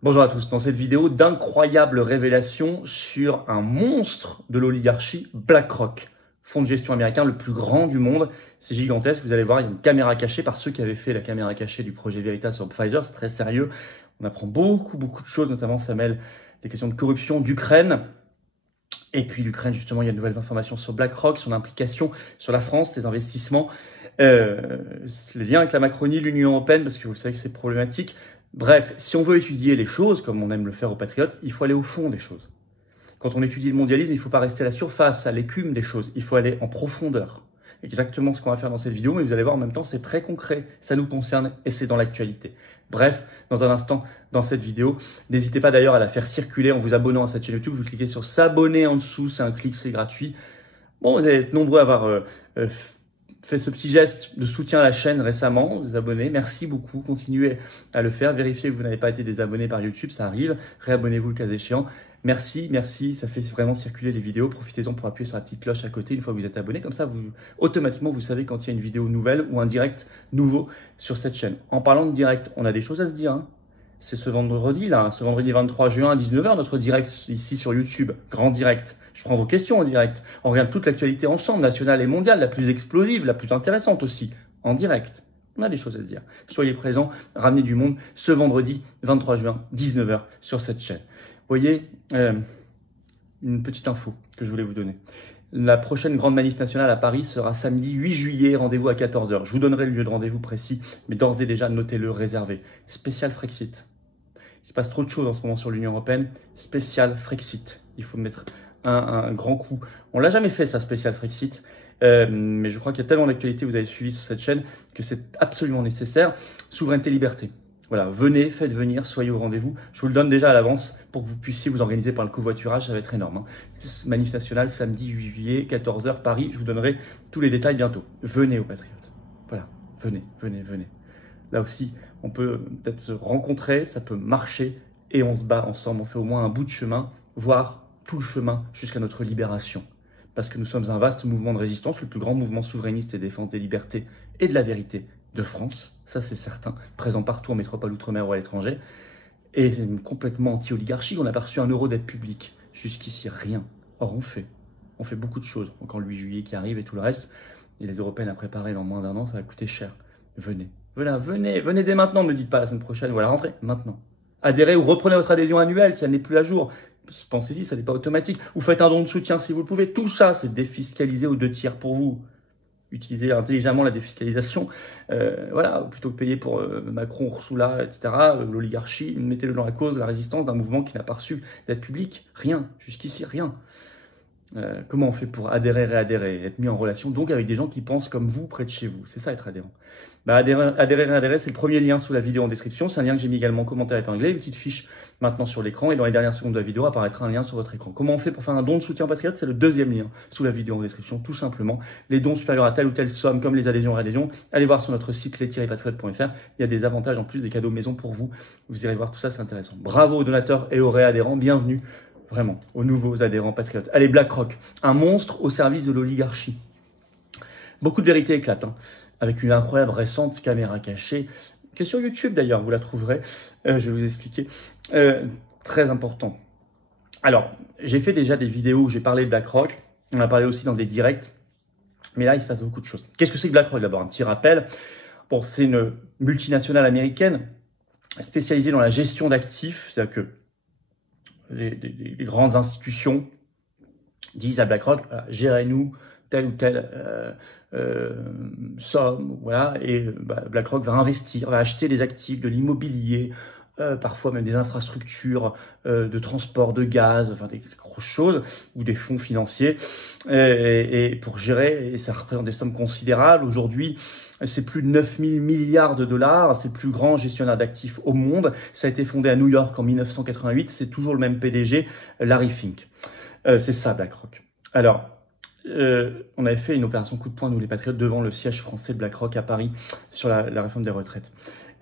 Bonjour à tous, dans cette vidéo, d'incroyables révélations sur un monstre de l'oligarchie, BlackRock, fonds de gestion américain le plus grand du monde. C'est gigantesque, vous allez voir, il y a une caméra cachée par ceux qui avaient fait la caméra cachée du projet Veritas sur Pfizer, c'est très sérieux. On apprend beaucoup de choses, notamment ça mêle des questions de corruption d'Ukraine. Et puis l'Ukraine, justement, il y a de nouvelles informations sur BlackRock, son implication sur la France, ses investissements, les liens avec la Macronie, l'Union européenne, parce que vous savez que c'est problématique. Bref, si on veut étudier les choses, comme on aime le faire aux Patriotes, il faut aller au fond des choses. Quand on étudie le mondialisme, il ne faut pas rester à la surface, à l'écume des choses. Il faut aller en profondeur. Exactement ce qu'on va faire dans cette vidéo, mais vous allez voir en même temps, c'est très concret. Ça nous concerne et c'est dans l'actualité. Bref, dans un instant, dans cette vidéo, n'hésitez pas d'ailleurs à la faire circuler en vous abonnant à cette chaîne YouTube. Vous cliquez sur s'abonner en dessous, c'est un clic, c'est gratuit. Bon, vous allez être nombreux à avoir fait ce petit geste de soutien à la chaîne récemment, vous abonnez, merci beaucoup, continuez à le faire, vérifiez que vous n'avez pas été désabonné par YouTube, ça arrive, réabonnez-vous le cas échéant. Merci, ça fait vraiment circuler les vidéos, profitez-en pour appuyer sur la petite cloche à côté une fois que vous êtes abonné, comme ça automatiquement vous savez quand il y a une vidéo nouvelle ou un direct nouveau sur cette chaîne. En parlant de direct, on a des choses à se dire, hein. C'est ce vendredi là, ce vendredi 23 juin à 19h, notre direct ici sur YouTube, grand direct. Je prends vos questions en direct. On regarde toute l'actualité ensemble, nationale et mondiale, la plus explosive, la plus intéressante aussi, en direct. On a des choses à se dire. Soyez présents, ramenez du monde ce vendredi 23 juin, 19h sur cette chaîne. Vous voyez, une petite info que je voulais vous donner. La prochaine grande manif nationale à Paris sera samedi 8 juillet, rendez-vous à 14h. Je vous donnerai le lieu de rendez-vous précis, mais d'ores et déjà, notez-le, réservé. Spécial Frexit. Il se passe trop de choses en ce moment sur l'Union européenne. Spécial Frexit. Il faut mettre un grand coup. On l'a jamais fait, ça, spécial Frexit. Mais je crois qu'il y a tellement d'actualités que vous avez suivi sur cette chaîne que c'est absolument nécessaire. Souveraineté, liberté. Voilà, venez, faites venir, soyez au rendez-vous. Je vous le donne déjà à l'avance pour que vous puissiez vous organiser par le covoiturage, ça va être énorme. Manif nationale, samedi 8 juillet, 14h, Paris. Je vous donnerai tous les détails bientôt. Venez aux Patriotes. Voilà, venez. Là aussi, on peut peut-être se rencontrer, ça peut marcher et on se bat ensemble. On fait au moins un bout de chemin, voire tout le chemin jusqu'à notre libération. Parce que nous sommes un vaste mouvement de résistance, le plus grand mouvement souverainiste et défense des libertés et de la vérité de France, ça c'est certain, présent partout en métropole outre-mer ou à l'étranger, et complètement anti-oligarchie. On a perçu 1 euro d'aide publique, jusqu'ici rien. Or on fait beaucoup de choses, encore le 8 juillet qui arrive et tout le reste, et les Européennes à préparer dans moins d'1 an, ça va coûter cher. Venez dès maintenant, ne me dites pas la semaine prochaine ou à la rentrée, maintenant. Adhérez ou reprenez votre adhésion annuelle si elle n'est plus à jour. Pensez-y, ça n'est pas automatique. Ou faites un don de soutien si vous le pouvez. Tout ça, c'est défiscalisé aux 2 tiers pour vous. Utilisez intelligemment la défiscalisation. Voilà, plutôt que payer pour Macron, Ursula, etc., l'oligarchie, mettez-le dans la cause, la résistance d'un mouvement qui n'a pas reçu d'aide publique. Rien. Jusqu'ici, rien. Comment on fait pour adhérer, réadhérer, être mis en relation donc avec des gens qui pensent comme vous près de chez vous? C'est ça être adhérent. Adhérer, réadhérer, c'est le premier lien sous la vidéo en description. C'est un lien que j'ai mis également en commentaire épinglé, une petite fiche maintenant sur l'écran et dans les dernières secondes de la vidéo apparaîtra un lien sur votre écran. Comment on fait pour faire un don de soutien aux Patriotes? C'est le 2e lien sous la vidéo en description, tout simplement. Les dons supérieurs à telle ou telle somme, comme les adhésions et réadhésions, allez voir sur notre site les-patriotes.fr. Il y a des avantages en plus, des cadeaux maison pour vous. Vous irez voir tout ça, c'est intéressant. Bravo aux donateurs et aux réadhérents, bienvenue. Vraiment, aux nouveaux adhérents patriotes. Allez, BlackRock, un monstre au service de l'oligarchie. Beaucoup de vérités éclatent, hein, avec une incroyable récente caméra cachée, qui est sur YouTube d'ailleurs, vous la trouverez, je vais vous expliquer. Très important. Alors, j'ai fait déjà des vidéos où j'ai parlé de BlackRock, on a parlé aussi dans des directs, mais là, il se passe beaucoup de choses. Qu'est-ce que c'est que BlackRock? D'abord, un petit rappel. Bon, c'est une multinationale américaine spécialisée dans la gestion d'actifs, c'est-à-dire que les grandes institutions disent à BlackRock, gérez-nous telle ou telle somme, voilà, et BlackRock va investir, va acheter des actifs, de l'immobilier, parfois même des infrastructures de transport de gaz, enfin des grosses choses, ou des fonds financiers, et pour gérer, et ça représente des sommes considérables. Aujourd'hui, c'est plus de 9 000 milliards de dollars, c'est le plus grand gestionnaire d'actifs au monde. Ça a été fondé à New York en 1988, c'est toujours le même PDG, Larry Fink. C'est ça, BlackRock. Alors, on avait fait une opération coup de poing, nous les Patriotes, devant le siège français de BlackRock à Paris, sur la réforme des retraites.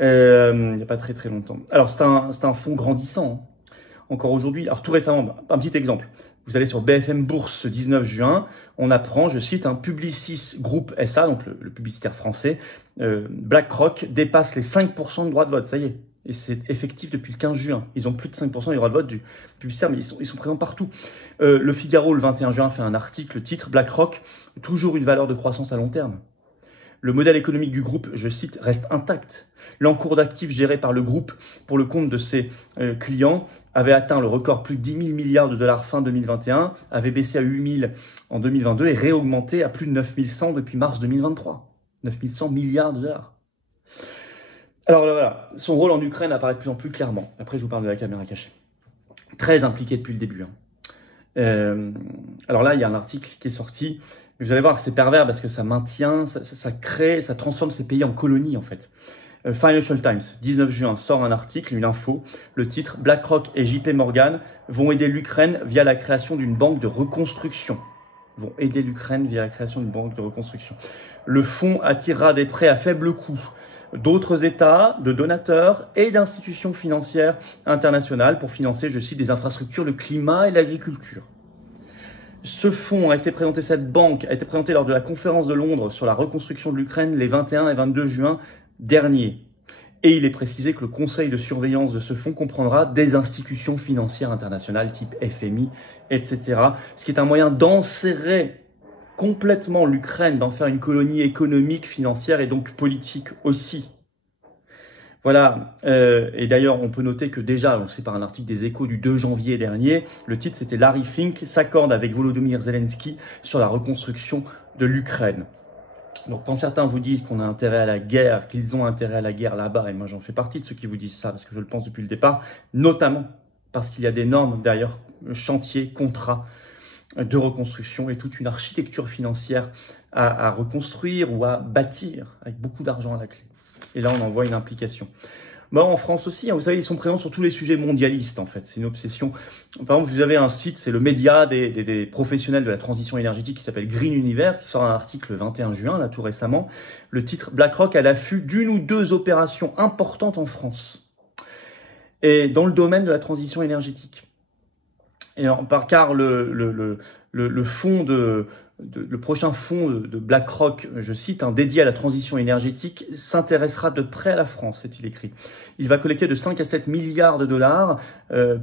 Il n'y a pas très longtemps. Alors, c'est un fonds grandissant, hein. Encore aujourd'hui. Alors, tout récemment, un petit exemple. Vous allez sur BFM Bourse ce 19 juin, on apprend, je cite, Publicis Group SA, donc le publicitaire français, BlackRock dépasse les 5% de droits de vote. Ça y est, Et c'est effectif depuis le 15 juin. Ils ont plus de 5% des droits de vote du publicitaire, mais ils sont présents partout. Le Figaro, le 21 juin, fait un article, titre « BlackRock, toujours une valeur de croissance à long terme ». Le modèle économique du groupe, je cite, reste intact. L'encours d'actifs géré par le groupe pour le compte de ses clients avait atteint le record plus de 10 000 milliards de dollars fin 2021, avait baissé à 8 000 en 2022 et réaugmenté à plus de 9 100 depuis mars 2023. 9 100 milliards de dollars. Alors voilà, son rôle en Ukraine apparaît de plus en plus clairement. Après, je vous parle de la caméra cachée. Très impliqué depuis le début. Alors là, il y a un article qui est sorti. Vous allez voir, c'est pervers parce que ça maintient, ça crée, ça transforme ces pays en colonies en fait. Financial Times, 19 juin, sort un article, une info. Le titre, BlackRock et JP Morgan vont aider l'Ukraine via la création d'une banque de reconstruction. Vont aider l'Ukraine via la création d'une banque de reconstruction. Le fonds attirera des prêts à faible coût d'autres États, de donateurs et d'institutions financières internationales pour financer, je cite, des infrastructures, le climat et l'agriculture. Ce fonds a été présenté, cette banque a été présentée lors de la conférence de Londres sur la reconstruction de l'Ukraine les 21 et 22 juin dernier. Et il est précisé que le conseil de surveillance de ce fonds comprendra des institutions financières internationales type FMI, etc. Ce qui est un moyen d'enserrer complètement l'Ukraine, d'en faire une colonie économique, financière et donc politique aussi. Voilà, et d'ailleurs on peut noter que déjà, c'est par un article des Échos du 2 janvier dernier, le titre c'était « Larry Fink s'accorde avec Volodymyr Zelensky sur la reconstruction de l'Ukraine ». Donc quand certains vous disent qu'on a intérêt à la guerre, qu'ils ont intérêt à la guerre là-bas, et moi j'en fais partie de ceux qui vous disent ça, parce que je le pense depuis le départ, notamment parce qu'il y a d'énormes, d'ailleurs, chantiers, contrats de reconstruction et toute une architecture financière à reconstruire ou à bâtir avec beaucoup d'argent à la clé. Et là, on en voit une implication. Bon, en France aussi, vous savez, ils sont présents sur tous les sujets mondialistes, en fait. C'est une obsession. Par exemple, vous avez un site, c'est le média des professionnels de la transition énergétique qui s'appelle Green Universe, qui sort un article le 21 juin, là, tout récemment. Le titre « BlackRock à l'affût d'une ou deux opérations importantes en France ». Et dans le domaine de la transition énergétique. Et car le prochain fonds de BlackRock, je cite, dédié à la transition énergétique, s'intéressera de près à la France, est-il écrit. Il va collecter de 5 à 7 milliards de dollars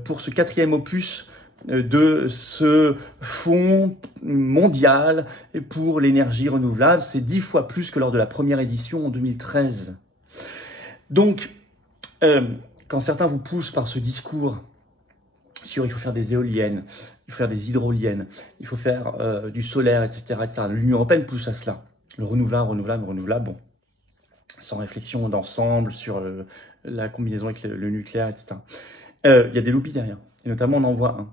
pour ce 4e opus de ce fonds mondial pour l'énergie renouvelable. C'est 10 fois plus que lors de la première édition en 2013. Donc, quand certains vous poussent par ce discours sur il faut faire des éoliennes, il faut faire des hydroliennes, il faut faire du solaire, etc., etc. L'Union européenne pousse à cela. Le renouvelable, bon, sans réflexion d'ensemble sur la combinaison avec le nucléaire, etc. Il y a des lobbies derrière, et notamment on en voit un.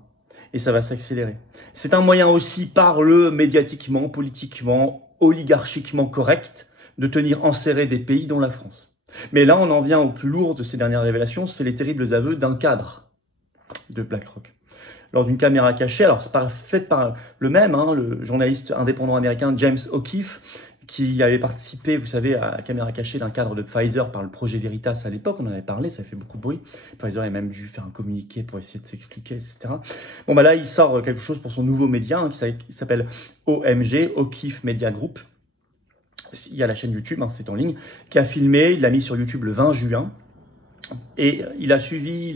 Et ça va s'accélérer. C'est un moyen aussi, par le médiatiquement, politiquement, oligarchiquement correct, de tenir enserré des pays dont la France. Mais là, on en vient au plus lourd de ces dernières révélations, c'est les terribles aveux d'un cadre de BlackRock. Lors d'une caméra cachée, alors c'est pas fait par le même, le journaliste indépendant américain James O'Keefe, qui avait participé, vous savez, à la caméra cachée d'un cadre de Pfizer par le projet Veritas à l'époque, on en avait parlé, ça fait beaucoup de bruit. Pfizer a même dû faire un communiqué pour essayer de s'expliquer, etc. Bon, bah là, il sort quelque chose pour son nouveau média, qui s'appelle OMG, O'Keefe Media Group. Il y a la chaîne YouTube, c'est en ligne, qui a filmé, il l'a mis sur YouTube le 20 juin, et il a suivi,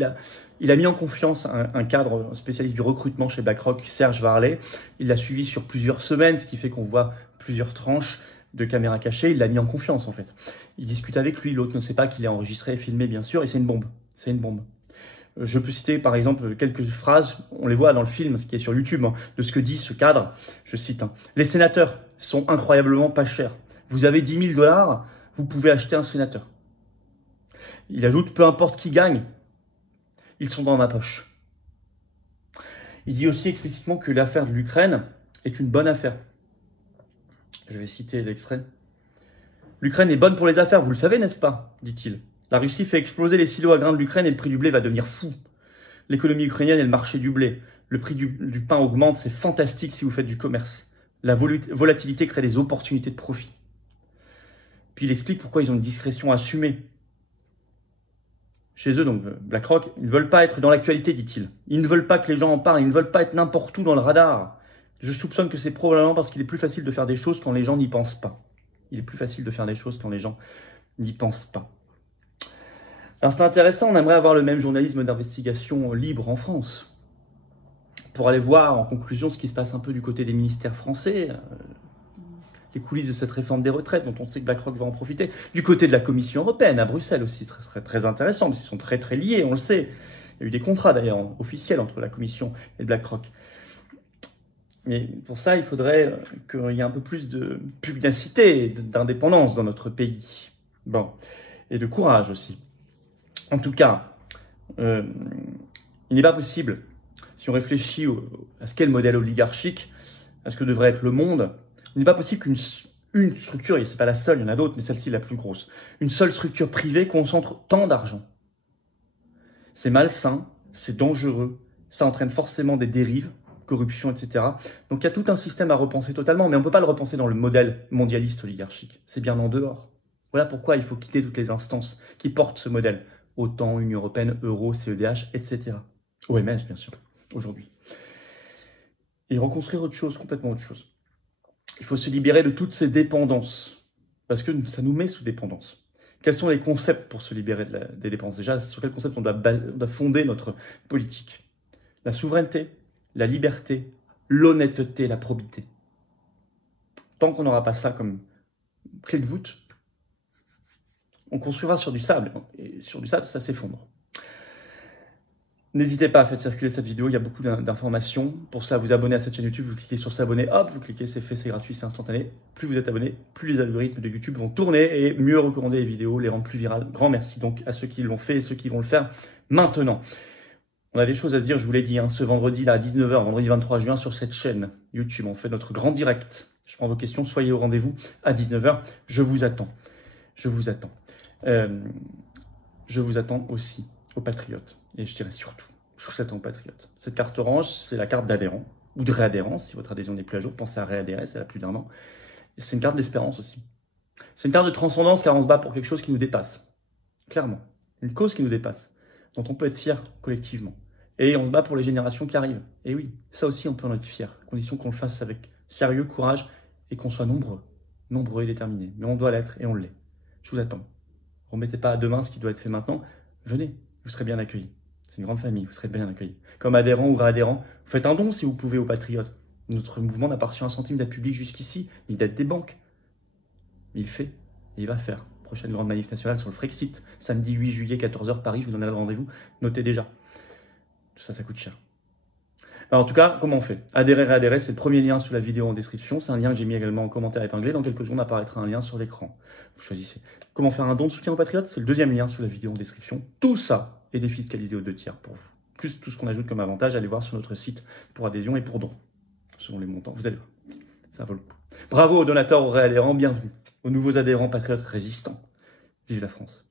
il a mis en confiance un cadre spécialiste du recrutement chez BlackRock, Serge Varley. Il l'a suivi sur plusieurs semaines, ce qui fait qu'on voit plusieurs tranches de caméras cachées. Il l'a mis en confiance, en fait. Il discute avec lui, l'autre ne sait pas qu'il est enregistré et filmé, bien sûr, et c'est une bombe. C'est une bombe. Je peux citer, par exemple, quelques phrases, on les voit dans le film, ce qui est sur YouTube, de ce que dit ce cadre. Je cite, « Les sénateurs sont incroyablement pas chers. Vous avez 10 000 $, vous pouvez acheter un sénateur. » Il ajoute, peu importe qui gagne, ils sont dans ma poche. Il dit aussi explicitement que l'affaire de l'Ukraine est une bonne affaire. Je vais citer l'extrait. L'Ukraine est bonne pour les affaires, vous le savez, n'est-ce pas, dit-il. La Russie fait exploser les silos à grains de l'Ukraine et le prix du blé va devenir fou. L'économie ukrainienne est le marché du blé. Le prix du pain augmente, c'est fantastique si vous faites du commerce. La volatilité crée des opportunités de profit. Puis il explique pourquoi ils ont une discrétion assumée. Chez eux, donc BlackRock, ils ne veulent pas être dans l'actualité, dit-il. Ils ne veulent pas que les gens en parlent, ils ne veulent pas être n'importe où dans le radar. Je soupçonne que c'est probablement parce qu'il est plus facile de faire des choses quand les gens n'y pensent pas. Il est plus facile de faire des choses quand les gens n'y pensent pas. Alors c'est intéressant, on aimerait avoir le même journalisme d'investigation libre en France. Pour aller voir en conclusion ce qui se passe un peu du côté des ministères français, les coulisses de cette réforme des retraites dont on sait que BlackRock va en profiter, du côté de la Commission européenne, à Bruxelles aussi, ce serait très intéressant, parce qu'ils sont très très liés, on le sait. Il y a eu des contrats d'ailleurs officiels entre la Commission et BlackRock. Mais pour ça, il faudrait qu'il y ait un peu plus de pugnacité, d'indépendance dans notre pays. Bon, et de courage aussi. En tout cas, il n'est pas possible, si on réfléchit à ce qu'est le modèle oligarchique, à ce que devrait être le monde, il n'est pas possible qu'une structure, et ce n'est pas la seule, il y en a d'autres, mais celle-ci est la plus grosse, une seule structure privée concentre tant d'argent. C'est malsain, c'est dangereux, ça entraîne forcément des dérives, corruption, etc. Donc il y a tout un système à repenser totalement, mais on ne peut pas le repenser dans le modèle mondialiste oligarchique. C'est bien en dehors. Voilà pourquoi il faut quitter toutes les instances qui portent ce modèle. OTAN, Union européenne, Euro, CEDH, etc. OMS, bien sûr, aujourd'hui. Et reconstruire autre chose, complètement autre chose. Il faut se libérer de toutes ces dépendances, parce que ça nous met sous dépendance. Quels sont les concepts pour se libérer des dépenses? Déjà, sur quel concept on doit fonder notre politique? La souveraineté, la liberté, l'honnêteté, la probité. Tant qu'on n'aura pas ça comme clé de voûte, on construira sur du sable, et sur du sable, ça s'effondre. N'hésitez pas à faire circuler cette vidéo, il y a beaucoup d'informations. Pour ça, vous abonnez à cette chaîne YouTube, vous cliquez sur s'abonner, hop, vous cliquez, c'est fait, c'est gratuit, c'est instantané. Plus vous êtes abonné, plus les algorithmes de YouTube vont tourner et mieux recommander les vidéos, les rendre plus virales. Grand merci donc à ceux qui l'ont fait et ceux qui vont le faire maintenant. On a des choses à se dire, je vous l'ai dit, ce vendredi là, à 19h, vendredi 23 juin, sur cette chaîne YouTube, on fait notre grand direct. Je prends vos questions, soyez au rendez-vous à 19h, je vous attends. Je vous attends. Je vous attends aussi aux patriotes. Et je dirais surtout, je vous attends aux patriotes. Cette carte orange, c'est la carte d'adhérent, ou de réadhérence, si votre adhésion n'est plus à jour, pensez à réadhérer, c'est là plus d'un an. Et c'est une carte d'espérance aussi. C'est une carte de transcendance car on se bat pour quelque chose qui nous dépasse. Clairement. Une cause qui nous dépasse, dont on peut être fier collectivement. Et on se bat pour les générations qui arrivent. Et oui, ça aussi on peut en être fier, à condition qu'on le fasse avec sérieux, courage, et qu'on soit nombreux et déterminés. Mais on doit l'être, et on l'est. Je vous attends. Remettez pas à demain ce qui doit être fait maintenant. Venez, vous serez bien accueillis. C'est une grande famille, vous serez bien accueillis. Comme adhérent ou réadhérent, vous faites un don si vous pouvez aux patriotes. Notre mouvement n'a pas reçu un centime d'aide publique jusqu'ici, ni d'aide des banques. Mais il fait, et il va faire. Prochaine grande manif nationale sur le Frexit, samedi 8 juillet, 14h, Paris, je vous donne le rendez-vous. Notez déjà. Tout ça, ça coûte cher. Alors, en tout cas, comment on fait? Adhérer, réadhérer, c'est le premier lien sous la vidéo en description. C'est un lien que j'ai mis également en commentaire épinglé. Dans quelques secondes apparaîtra un lien sur l'écran. Vous choisissez. Comment faire un don de soutien aux patriotes? C'est le deuxième lien sous la vidéo en description. Tout ça est défiscalisé aux 2/3 pour vous. Plus tout ce qu'on ajoute comme avantage, allez voir sur notre site pour adhésion et pour don. Selon les montants, vous allez voir. Ça vaut le coup. Bravo aux donateurs, aux réadhérents, bienvenue. Aux nouveaux adhérents patriotes résistants. Vive la France.